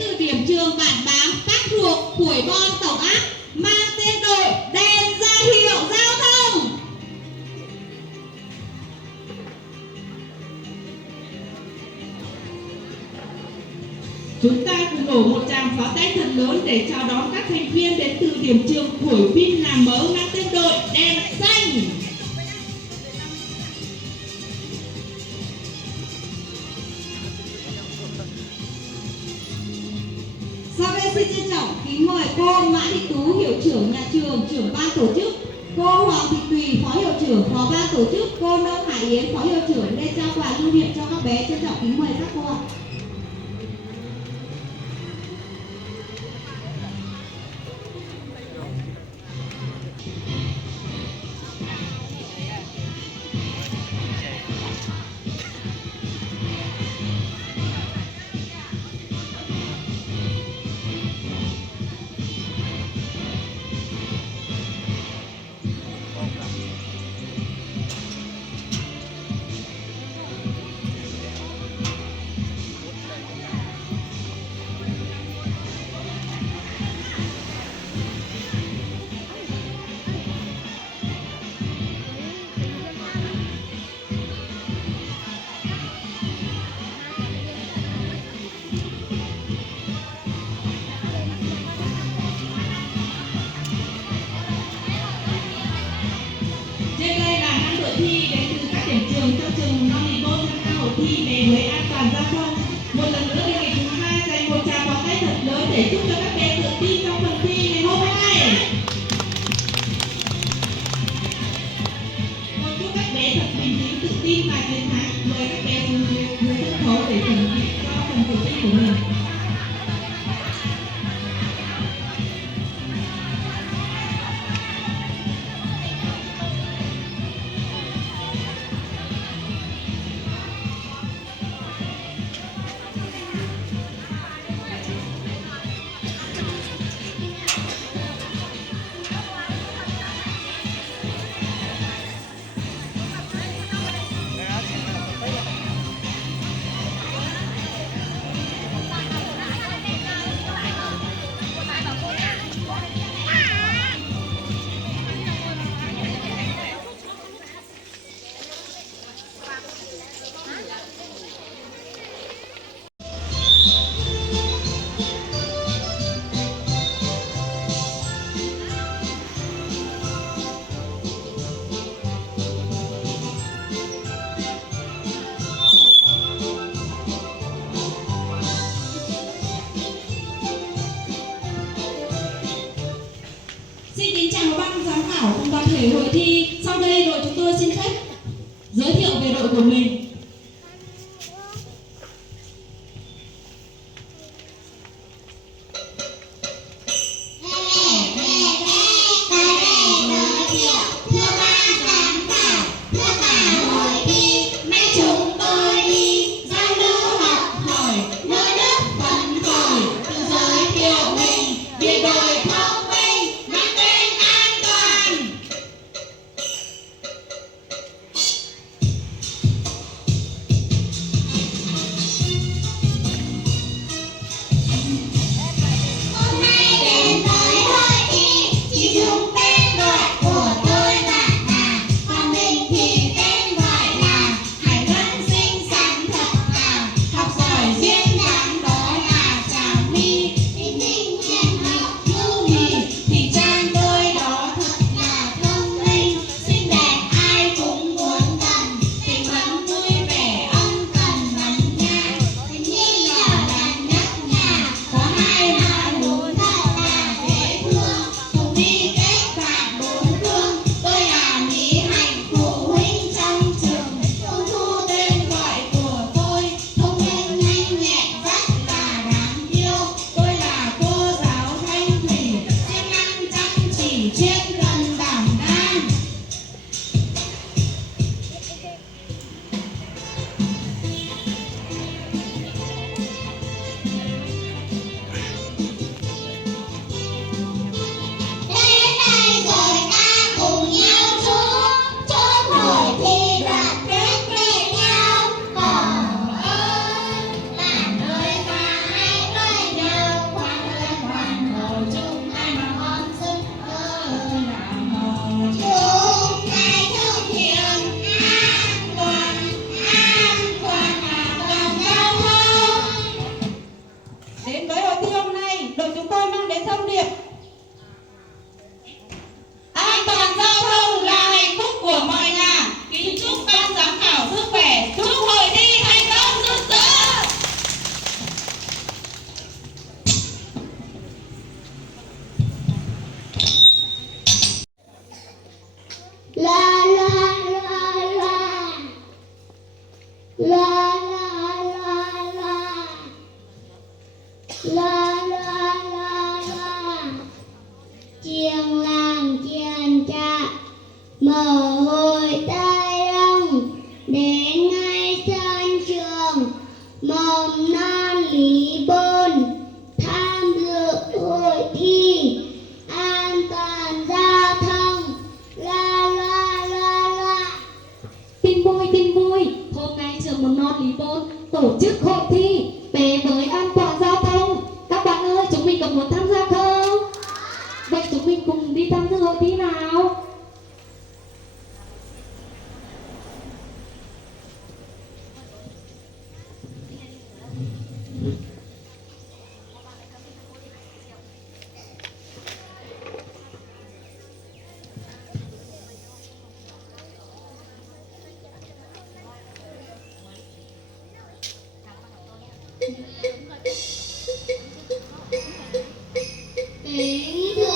từ điểm trường Bản Bám, các thuộc Khuổi Bon Tổng áp mang tên đội đèn ra hiệu giao thông. Chúng ta cùng nổ một tràng pháo tay thật lớn để chào đón các thành viên đến từ điểm trường Khuổi Vin Nà Mớ mang tên đội đèn xanh. Sau đây xin trân trọng kính mời cô Mã Thị Tú, hiệu trưởng nhà trường, trưởng ban tổ chức, cô Hoàng Thị Tùy, phó hiệu trưởng, phó ban tổ chức, cô Nông Hải Yến, phó hiệu trưởng lên trao quà lưu niệm cho các bé. Trân trọng kính mời các cô ạ. Trên đây là 5 đội thi đến từ các điểm trường trong trường mầm non Nì Bôn tham gia hội thi về với an toàn giao thông. Một lần nữa đề nghị chúng ta dành một tràng pháo tay thật lớn để chúc cho các bé tự tin trong phần thi ngày hôm nay. Tôi chúc các bé thật bình tĩnh, tự tin và chiến thắng. Mời các bé xuống dưới sân khấu để chuẩn bị cho phần thử thách của mình. Xin kính chào ban giám khảo cùng toàn thể hội thi. Sau đây đội chúng tôi xin phép giới thiệu về đội của mình. đội chúng tôi mang đến thông điệp an toàn giao thông là hạnh phúc của mọi nhà. Kính chúc ban giám khảo sức khỏe, chúc hội thi thành công rực rỡ. La la la la la la la la chiêng làng chiêng cha mở hội tay đông đến ngay sân trường mầm non Lý Bôn tham dự hội thi an toàn giao thông. La la la la. Tin vui, hôm nay trường mầm non Lý Bôn tổ chức hội thi bé với an toàn giao thông. Các bạn ơi, chúng mình có muốn tham gia không? Vậy chúng mình cùng đi tham dự hội thi nào. Kính thưa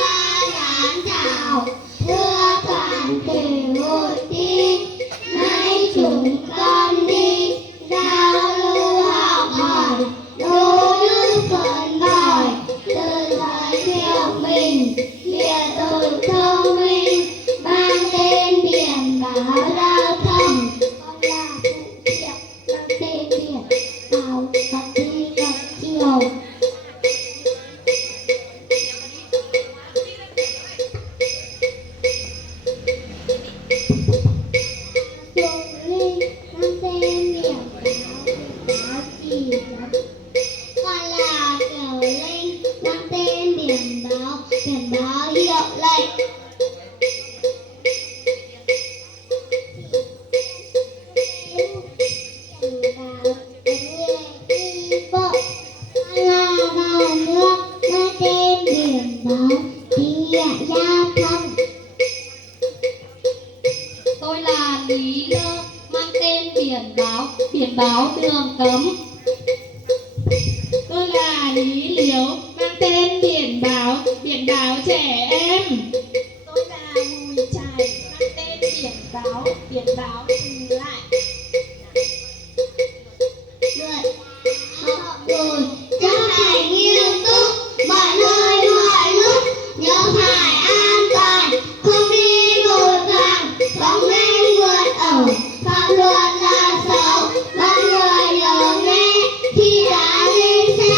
ban giám khảo, thưa toàn thể hội thi, nay chúng con đi giao lưu học hỏi, đôi lúc phấn khởi, tự giới thiệu mình, hiện tượng thông minh, mang tên biển báo giao thông. Con là phụ triệu, mang tên biển báo và thi gặp chiều. Mang tên biển báo chỉ dẫn. Con là Kiều Linh, mang tên biển báo hiệu lệnh. Con là vào nước, mang tên biển báo tín hiệu giao thông. Tôi là Lý Lơ, mang tên biển báo đường cấm. Tôi là Lý Liễu, mang tên biển báo trẻ em. Tôi là Bùi Trải, mang tên biển báo dừng lại. Học rồi chấp hành nghiêm túc, mọi nơi mọi lúc nhớ phải an toàn, không đi vội vàng, không nên vượt ẩu, phạm luật là xấu, mọi người nhớ nghe khi đã lên xe,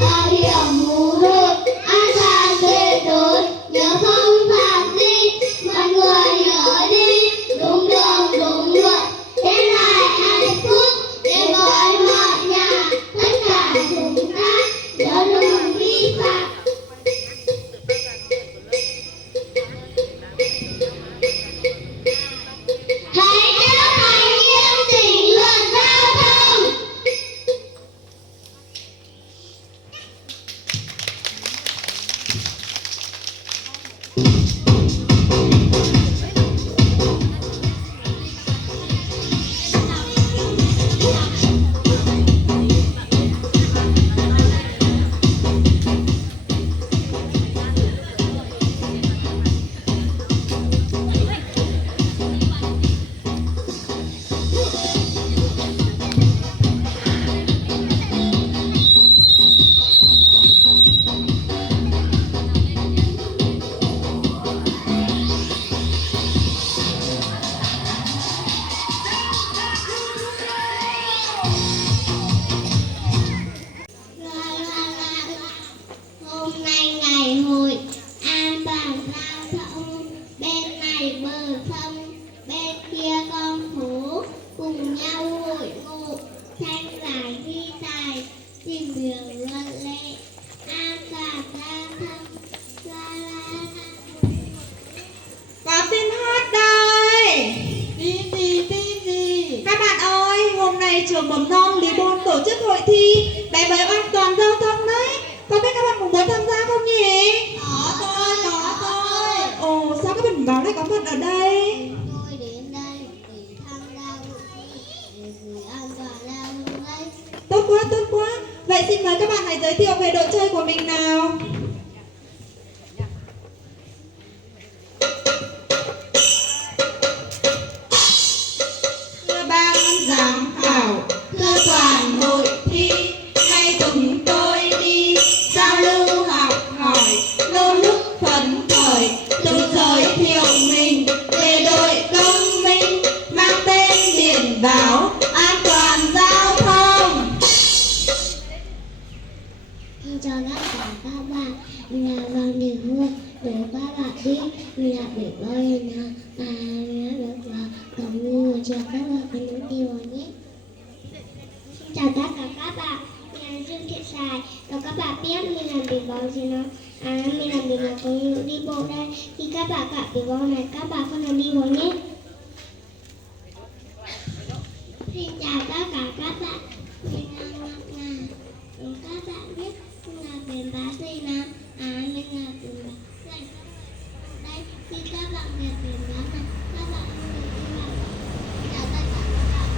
bảo hiểm mũ rút, an toàn tuyệt đối, nhớ bạn hãy giới thiệu về đội chơi của mình nào. Thưa ban giám khảo, thưa toàn hội thi, nay chúng tôi đi giao lưu học hỏi, nô nức phấn khởi, tự giới thiệu mình về đội công minh mang tên biển báo an toàn giao thông. Xin chào tất cả các bạn, mình là Hoàng Đình Hương. Để các bạn biết mình là biển báo hiền hậu và đã được vào cổng như trường các bạn có những điều nhé. Xin chào tất cả các bạn, mình là Dương Thị Sài và các bạn biết mình làm biển báo gì nào? Mình làm biển báo có những đi bộ đây. Khi các bạn gặp biển báo này, các bạn không làm đi bộ nhé. Xin chào tất cả các bạn, mình là Ngọc Ngà. Để các bạn biết mình là biển báo gì nào? Mình là biển báo này. Đây, khi các bạn gặp biển báo này, các bạn không được đi vào. Xin chào tất cả các bạn.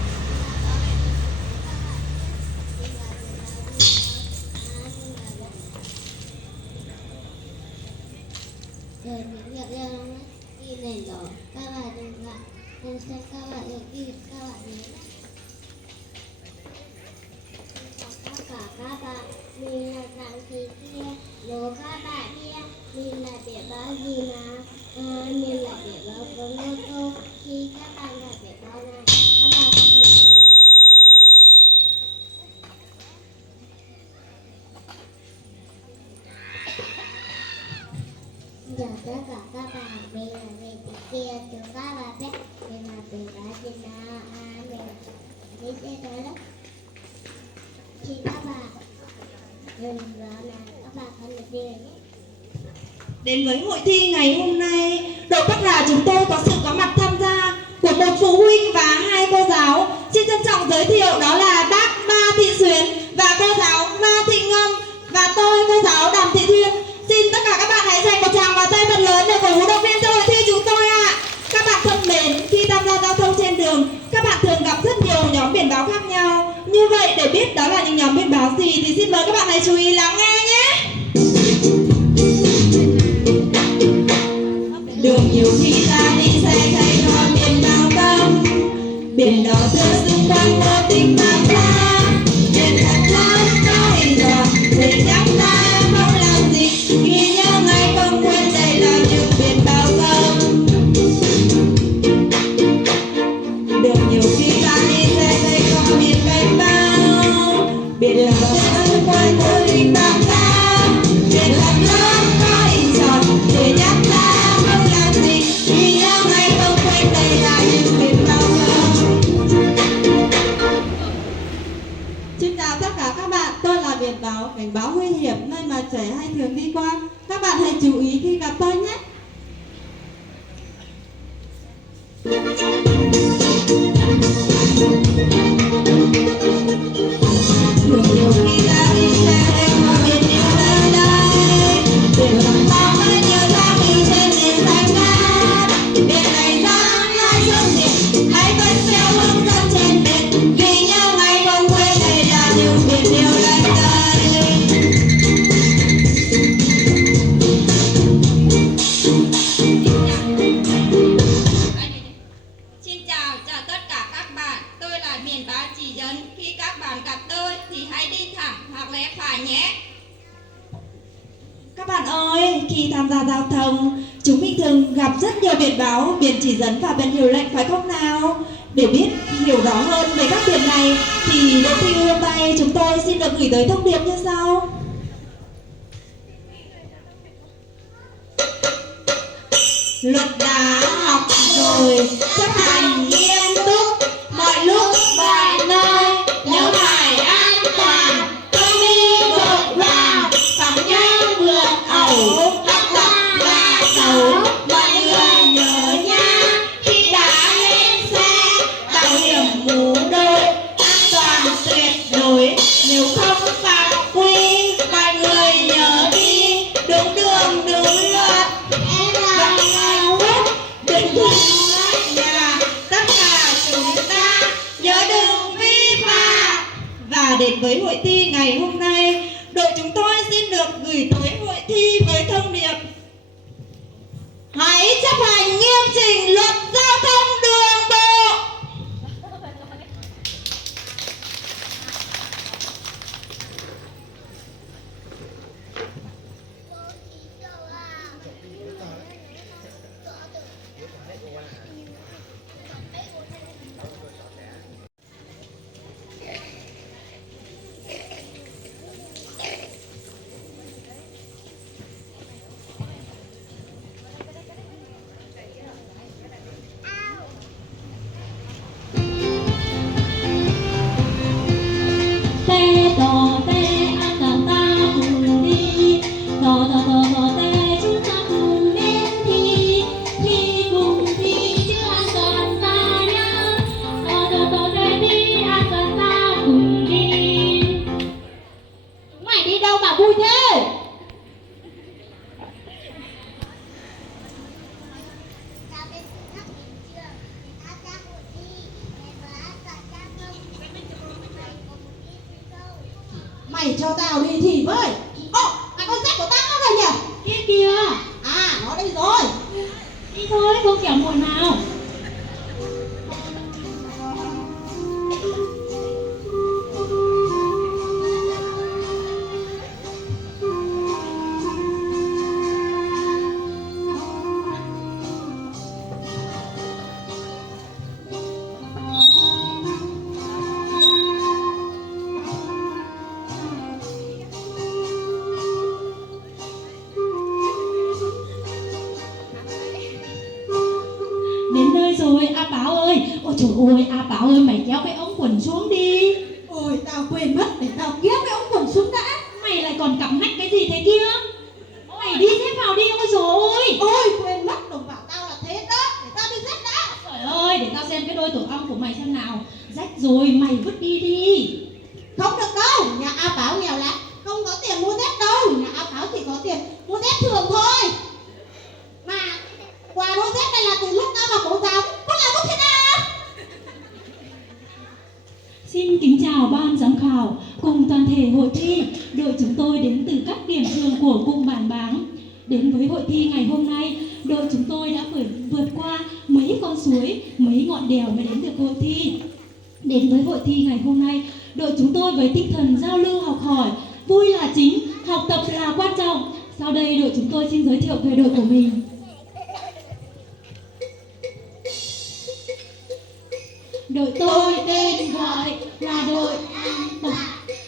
Rồi những việc leo lắm đi nền đỏ, các bạn đừng lại, đừng xem các bạn được đi, các bạn nhé. Tất cả các bạn, mình là Giang Thị Kia. Nếu các bạn biết mình là biển báo gì nào? Mình là biển báo có mô tô. Khi các bạn gặp biển báo này, các bạn không được đi. Giờ tất cả các bạn, mình là Lê Thị Kia. Chúng các bạn biết mình là biển báo gì nào? Mình là đi xe tới đó. Khi các bạn đừng rõ là các bạn không được đi nhé. Đến với hội thi ngày hôm nay, đội Bắc Hà chúng tôi có sự có mặt tham gia của một phụ huynh và hai cô giáo. Xin trân trọng giới thiệu đó là bác Ma Thị Xuyến và cô giáo Ma Thị Ngâm và tôi cô giáo Đàm Thị Thuyên. Xin tất cả các bạn hãy dành một tràng pháo tay thật lớn để cổ vũ động viên cho hội thi chúng tôi ạ. Các bạn thân mến, khi tham gia giao thông trên đường, các bạn thường gặp rất nhiều nhóm biển báo khác nhau. Như vậy để biết đó là những nhóm biển báo gì thì xin mời các bạn hãy chú ý lắng nghe nhé. Đường nhiều khi ta đi xe thấy có biển báo cấm, biển đỏ tươi xung quanh vô tình mang ra, biển thật lớn có hình tròn để nhắc ta không làm gì, ghi nhớ ngay không quên đây là những biển báo cấm. Đường nhiều khi ta đi xe thấy có biển cảnh báo, biển đỏ tươi xung quanh vô tình mang ra, biển thật lớn có hình tròn để nhắc ta không làm gì, ghi nhớ ngay không quên đây là những biển báo cấm. Xin chào tất cả các bạn, tôi là biển báo, cảnh báo nguy hiểm nơi mà trẻ hay thường đi qua. Các bạn hãy chú ý khi gặp tôi nhé. Đường nhiều khi ta đi xe thấy có biển yêu nơi đây, biển lòng bao với nhiều dáng đi trên nền xanh ngát, biển này dáng lai sông biển, hãy tuân theo hướng dẫn trên biển, ghi nhớ ngay không quên đây là những biển yêu nơi đây. Xin chào tất cả các bạn, tôi là biển báo chỉ dẫn. Khi các bạn gặp tôi thì hãy đi thẳng hoặc lẽ phải nhé. Các bạn ơi, khi tham gia giao thông, chúng mình thường gặp rất nhiều biển báo, biển chỉ dẫn và biển hiệu lệnh phải không nào? Để biết hiểu rõ hơn về các biển này thì đội thi hôm nay chúng tôi xin được gửi tới thông điệp như sau. Luật đã học rồi, chấp hành nghiêm túc, mọi lúc mọi nơi, nhớ phải an toàn, không đi vội vàng, phóng nhanh vượt ẩu, học tập là xấu, mọi người nhớ nha, khi đã lên xe, bảo hiểm mũ đội, an toàn tuyệt đối, nếu không phạm quy, mọi người nhớ đi, đúng đường đúng luật. Đừng dừng lại nhà, tất cả chúng ta nhớ đừng vi phạm. Và đến với hội thi ngày hôm nay, đội đâu mà vui thế? Chào bên các điểm trường, tham gia hội thi về với an toàn giao thông. Thầy có một ít xin câu. Mày cho tao đi thì với. Ồ, mà con dép của tao đâu rồi nhỉ? Kia kìa. À, nó đây rồi. Đi thôi, không kẻo muộn nào. Đến nơi rồi, A Báo ơi. Ôi trời ơi, A Báo ơi, mày kéo cái ống quần xuống đi. Ôi, tao quên mất để tao kéo cái ống quần xuống đã. Mày lại còn cặp nách cái gì thế kia? Mày đi xếp vào đi, ôi trời ơi. Ôi, quên mất, đừng bảo tao là thế đó. Để tao đi dép đã. Trời ơi, để tao xem cái đôi tổ ong của mày xem nào. Rách rồi, mày vứt đi đi. Không được đâu, nhà A Bảo nghèo lắm, không có tiền mua dép đâu. Nhà A Bảo chỉ có tiền mua dép thường thôi. Mà quà đôi dép này là từ lúc tao vào mẫu giáo, có làm có thế nào? Xin kính chào ban giám khảo cùng toàn thể hội thi. Đội chúng tôi đến từ các điểm trường của cung Bản Báng. Đến với hội thi ngày hôm nay, đội chúng tôi đã vượt qua mấy con suối, mấy ngọn đèo mới đến được hội thi. Đến với hội thi ngày hôm nay, đội chúng tôi với tinh thần giao lưu học hỏi, vui là chính, học tập là quan trọng. Sau đây đội chúng tôi xin giới thiệu về đội của mình. Đội tôi tên gọi là đội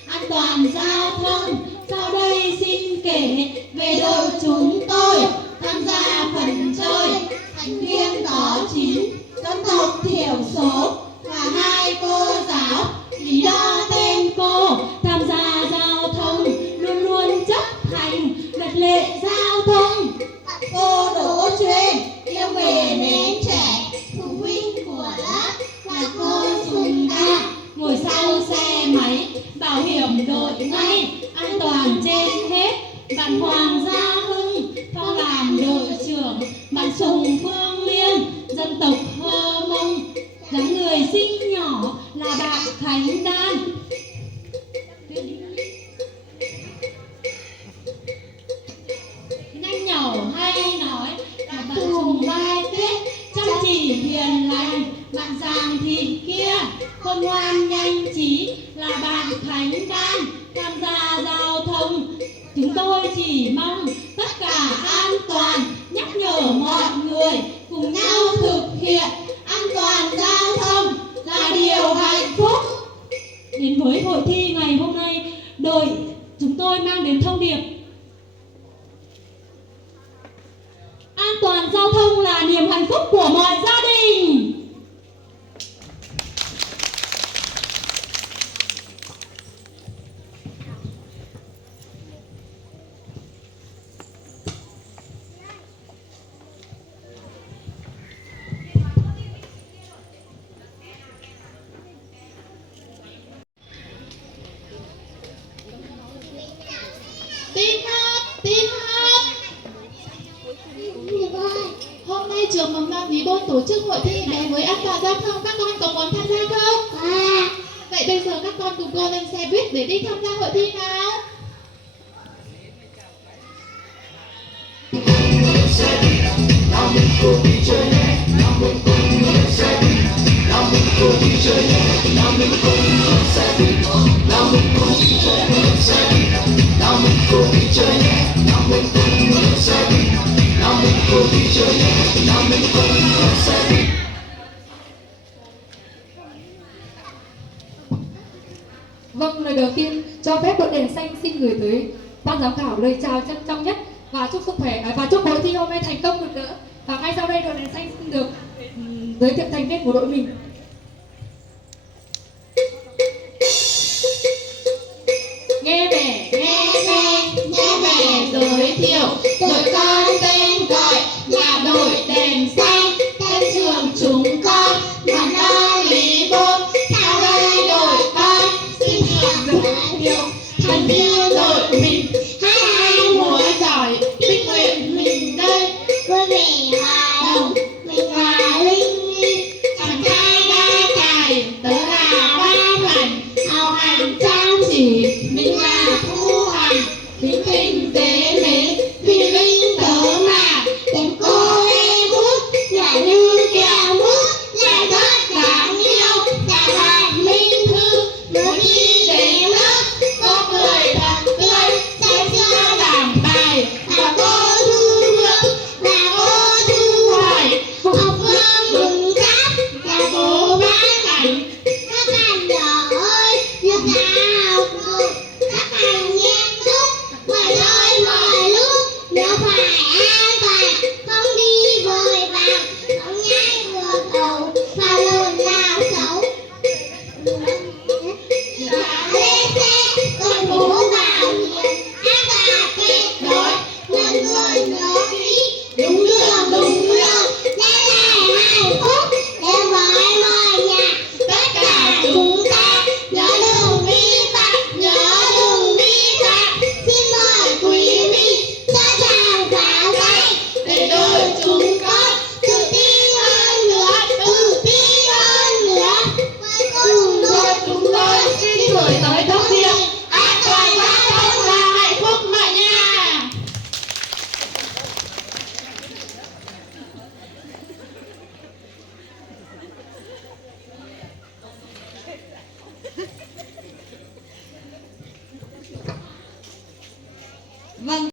an toàn giao thông. Sau đây xin kể về đội chúng tôi. Tham gia phần chơi, thành viên có 9 dân tộc thiểu số và 2 cô giáo. Lý do tên cô tham gia giao thông luôn luôn chấp hành luật lệ giao thông. Cô Đỗ Chuyên yêu nghề nến trẻ, phụ huynh của lớp Là cô Sùng Ca. Ngồi sau xe máy, bảo hiểm đội ngay, an toàn trên hết. Bạn Hoàng Gia Hưng Phong làm đội trưởng. Bạn Sùng Phương Liên dân tộc Hơ Mông. dáng người xinh nhỏ là bạn Khánh Đan. Nhanh nhẩu hay nói là bạn Sùng Mai Tuyết, chăm chỉ hiền lành bạn Giàng Thị Kia, khôn ngoan nhanh trí là bạn Khánh Đan. Tham gia giao thông chúng tôi chỉ mong tất cả an toàn, nhắc nhở mọi người cùng nhau thực hiện an toàn giao thông là điều hạnh phúc. Đến với hội thi ngày hôm nay, đội chúng tôi mang đến thông điệp an toàn giao thông là niềm hạnh phúc của mọi gia đình. Tin hát. Hôm nay trường mầm non Lý Bôn tổ chức hội thi đến với an toàn giao thông, các con có muốn tham gia không? Vậy bây giờ các con cùng cô lên xe buýt để đi tham gia hội thi nào. Vâng, lời đầu tiên cho phép đội đèn xanh xin gửi tới ban giám khảo lời chào trân trọng nhất và chúc sức khỏe và chúc hội thi hôm nay thành công rực rỡ. Và ngay sau đây đội đèn xanh xin được giới thiệu thành viên của đội mình. Nghe vẻ giới thiệu đội con tên gọi là đội đèn xanh, tên trường chúng con mầm non Lý Bôn. Sau đây đội con xin được giới thiệu thành viên đội mình. Vâng,